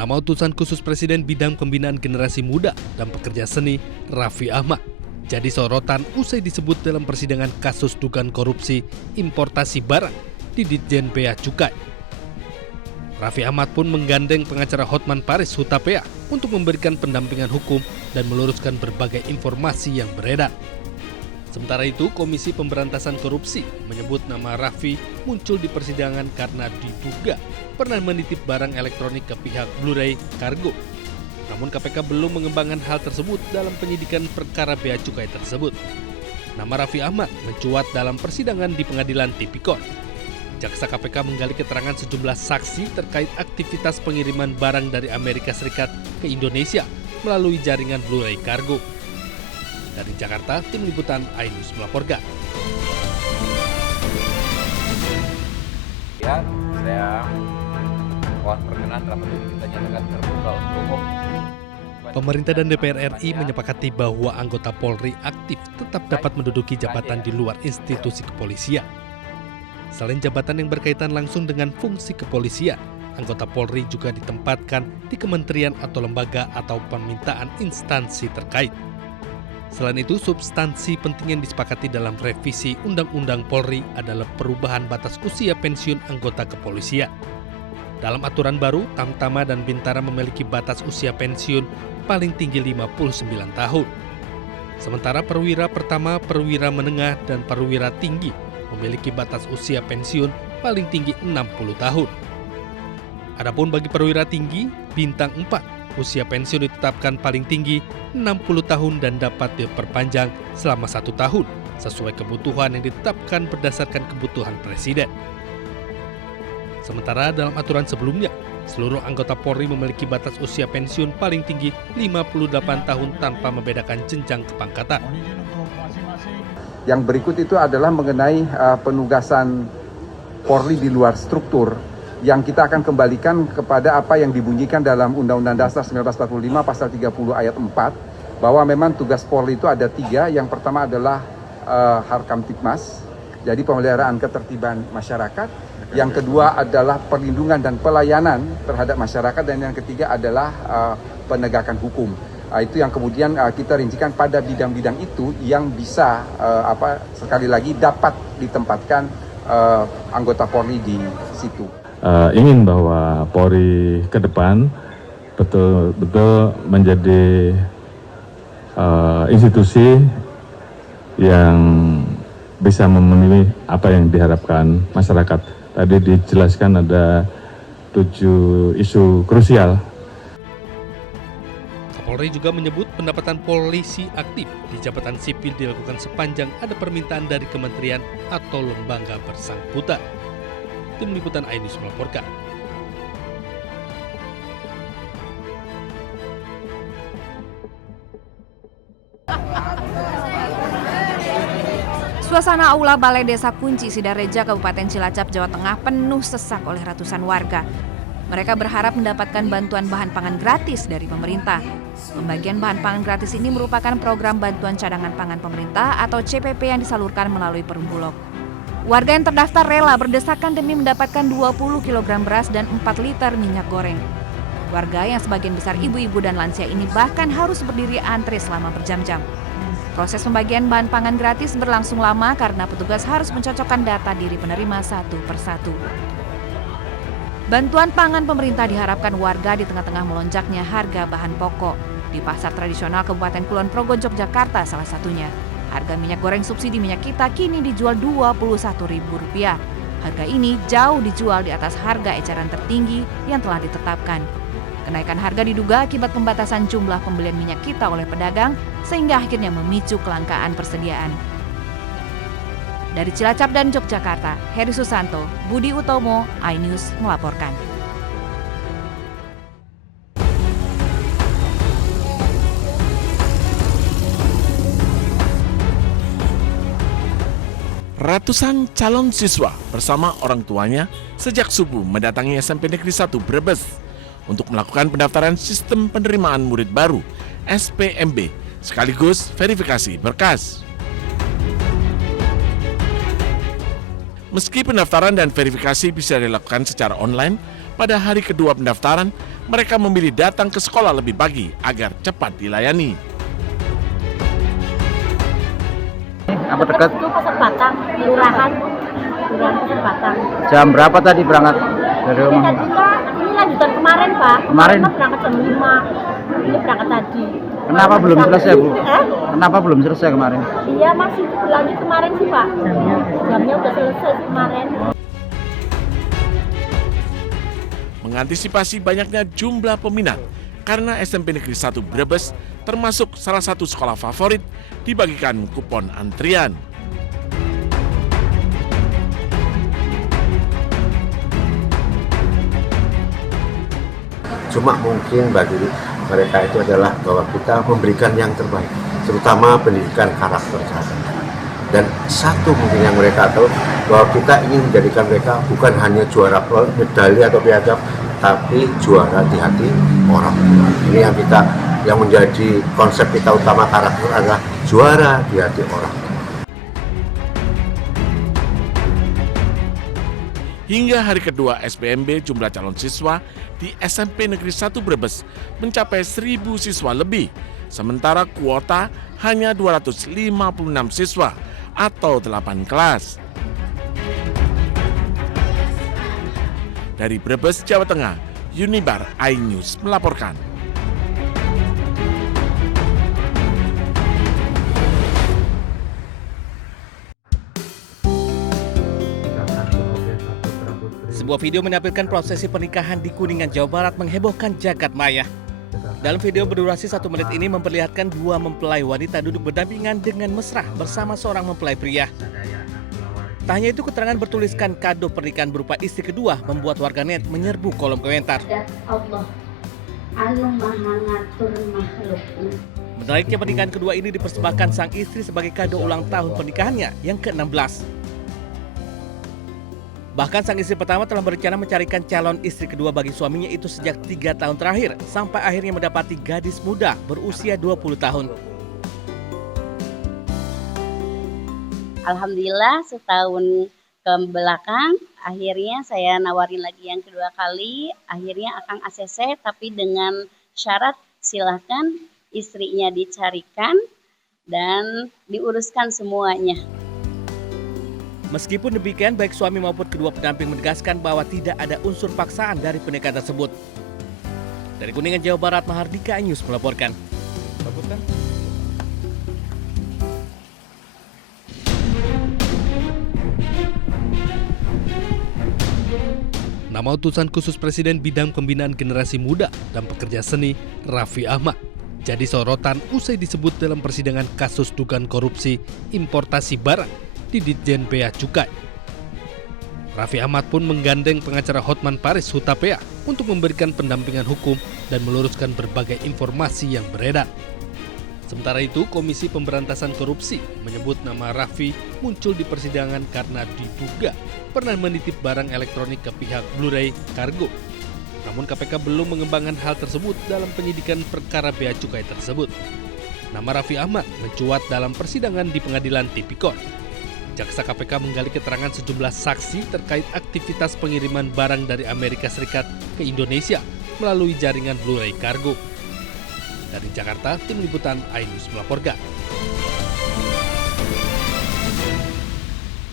Nama utusan khusus Presiden bidang pembinaan generasi muda dan pekerja seni, Raffi Ahmad, jadi sorotan usai disebut dalam persidangan kasus dugaan korupsi importasi barang di Ditjen Bea Cukai. Raffi Ahmad pun menggandeng pengacara Hotman Paris Hutapea untuk memberikan pendampingan hukum dan meluruskan berbagai informasi yang beredar. Sementara itu, Komisi Pemberantasan Korupsi menyebut nama Raffi muncul di persidangan karena diduga pernah menitip barang elektronik ke pihak Blu-ray Cargo. Namun KPK belum mengembangkan hal tersebut dalam penyidikan perkara bea cukai tersebut. Nama Raffi Ahmad mencuat dalam persidangan di Pengadilan Tipikor. Jaksa KPK menggali keterangan sejumlah saksi terkait aktivitas pengiriman barang dari Amerika Serikat ke Indonesia melalui jaringan Blu-ray Cargo. Dari Jakarta, tim liputan iNews melaporkan. Ya, saya mohon perkenan rapat ini kita nyatakan terbuka untuk umum. Pemerintah dan DPR RI menyepakati bahwa anggota Polri aktif tetap dapat menduduki jabatan di luar institusi kepolisian. Selain jabatan yang berkaitan langsung dengan fungsi kepolisian, anggota Polri juga ditempatkan di kementerian atau lembaga atau permintaan instansi terkait. Selain itu, substansi penting yang disepakati dalam revisi Undang-Undang Polri adalah perubahan batas usia pensiun anggota kepolisian. Dalam aturan baru, Tamtama dan Bintara memiliki batas usia pensiun paling tinggi 59 tahun. Sementara perwira pertama, perwira menengah, dan perwira tinggi memiliki batas usia pensiun paling tinggi 60 tahun. Adapun bagi perwira tinggi, bintang 4, usia pensiun ditetapkan paling tinggi 60 tahun dan dapat diperpanjang selama 1 tahun sesuai kebutuhan yang ditetapkan berdasarkan kebutuhan Presiden. Sementara dalam aturan sebelumnya, seluruh anggota Polri memiliki batas usia pensiun paling tinggi 58 tahun tanpa membedakan jenjang kepangkatan. Yang berikut itu adalah mengenai penugasan Polri di luar struktur yang kita akan kembalikan kepada apa yang dibunyikan dalam Undang-Undang Dasar 1945 pasal 30 ayat 4 bahwa memang tugas Polri itu ada 3. Yang pertama adalah Harkamtibmas, jadi pemeliharaan ketertiban masyarakat. Yang kedua adalah perlindungan dan pelayanan terhadap masyarakat, dan yang ketiga adalah penegakan hukum. Itu yang kemudian kita rincikan pada bidang-bidang itu yang bisa sekali lagi dapat ditempatkan anggota Polri di situ. Ingin bahwa Polri ke depan betul-betul menjadi institusi yang bisa memenuhi apa yang diharapkan masyarakat. Tadi dijelaskan ada 7 isu krusial. Kapolri juga menyebut pendapatan polisi aktif di jabatan sipil dilakukan sepanjang ada permintaan dari kementerian atau lembaga bersangkutan. Tim liputan iNews melaporkan. Suasana Aula Balai Desa Kunci Sidareja, Kabupaten Cilacap, Jawa Tengah penuh sesak oleh ratusan warga. Mereka berharap mendapatkan bantuan bahan pangan gratis dari pemerintah. Pembagian bahan pangan gratis ini merupakan program bantuan cadangan pangan pemerintah atau CPP yang disalurkan melalui Perum Bulog. Warga yang terdaftar rela berdesakan demi mendapatkan 20 kg beras dan 4 liter minyak goreng. Warga yang sebagian besar ibu-ibu dan lansia ini bahkan harus berdiri antri selama berjam-jam. Proses pembagian bahan pangan gratis berlangsung lama karena petugas harus mencocokkan data diri penerima satu persatu. Bantuan pangan pemerintah diharapkan warga di tengah-tengah melonjaknya harga bahan pokok. Di pasar tradisional Kabupaten Kulon Progo, Yogyakarta salah satunya. Harga minyak goreng subsidi minyak kita kini dijual Rp21.000. Harga ini jauh dijual di atas harga eceran tertinggi yang telah ditetapkan. Kenaikan harga diduga akibat pembatasan jumlah pembelian minyak kita oleh pedagang sehingga akhirnya memicu kelangkaan persediaan. Dari Cilacap dan Yogyakarta, Heri Susanto, Budi Utomo, iNews melaporkan. Ratusan calon siswa bersama orang tuanya sejak subuh mendatangi SMP Negeri 1 Brebes untuk melakukan pendaftaran sistem penerimaan murid baru SPMB sekaligus verifikasi berkas. Meski pendaftaran dan verifikasi bisa dilakukan secara online, pada hari kedua pendaftaran mereka memilih datang ke sekolah lebih pagi agar cepat dilayani. Apa dekat? Itu Pasar Batang, Kelurahan Pasar Batang. Jam berapa tadi berangkat dari Ini rumah? tadi ini lanjutan kemarin Pak. Kemarin? Kan berangkat jam 5. Ini berangkat tadi. Kenapa belum selesai, Bu? Eh? Kenapa belum selesai kemarin? Iya masih berlanjut kemarin sih Pak. Jamnya udah selesai sih kemarin. Mengantisipasi banyaknya jumlah peminat karena SMP Negeri 1 Brebes termasuk salah satu sekolah favorit, dibagikan kupon antrian. Cuma mungkin bagi mereka itu adalah bahwa kita memberikan yang terbaik, terutama pendidikan karakter saja. Dan satu mungkin yang mereka tahu bahwa kita ingin menjadikan mereka bukan hanya juara medali atau piagam, tapi juara di hati orang tua. Ini yang menjadi konsep kita utama karakter adalah juara di hati orang tua. Hingga hari kedua SPMB, jumlah calon siswa di SMP Negeri 1 Brebes mencapai 1.000 siswa lebih, sementara kuota hanya 256 siswa atau 8 kelas. Dari Brebes, Jawa Tengah, Unibar iNews melaporkan. Sebuah video menampilkan prosesi pernikahan di Kuningan, Jawa Barat menghebohkan jagat maya. Dalam video berdurasi 1 menit ini memperlihatkan 2 mempelai wanita duduk berdampingan dengan mesra bersama seorang mempelai pria. Tak hanya itu, keterangan bertuliskan kado pernikahan berupa istri kedua membuat warganet menyerbu kolom komentar. Allah anu maha ngatur makhluknya. Menariknya, pernikahan kedua ini dipersembahkan sang istri sebagai kado ulang tahun pernikahannya yang ke-16. Bahkan sang istri pertama telah berencana mencarikan calon istri kedua bagi suaminya itu sejak 3 tahun terakhir, sampai akhirnya mendapati gadis muda berusia 20 tahun. Alhamdulillah setahun ke belakang akhirnya saya nawarin lagi yang kedua kali. Akhirnya Akang ACC tapi dengan syarat silakan istrinya dicarikan dan diuruskan semuanya. Meskipun demikian, baik suami maupun kedua pendamping menegaskan bahwa tidak ada unsur paksaan dari pernikahan tersebut. Dari Kuningan, Jawa Barat, Mahardika iNews melaporkan. Nama utusan khusus Presiden bidang pembinaan generasi muda dan pekerja seni, Raffi Ahmad, jadi sorotan usai disebut dalam persidangan kasus dugaan korupsi importasi barang di Ditjen Bea Cukai. Raffi Ahmad pun menggandeng pengacara Hotman Paris Hutapea untuk memberikan pendampingan hukum dan meluruskan berbagai informasi yang beredar. Sementara itu, Komisi Pemberantasan Korupsi menyebut nama Raffi muncul di persidangan karena diduga pernah menitip barang elektronik ke pihak Blu-ray Cargo. Namun KPK belum mengembangkan hal tersebut dalam penyidikan perkara Bea Cukai tersebut. Nama Raffi Ahmad mencuat dalam persidangan di Pengadilan Tipikor. Jaksa KPK menggali keterangan sejumlah saksi terkait aktivitas pengiriman barang dari Amerika Serikat ke Indonesia melalui jaringan Blu-ray Cargo. Dari Jakarta, tim liputan iNews melaporkan.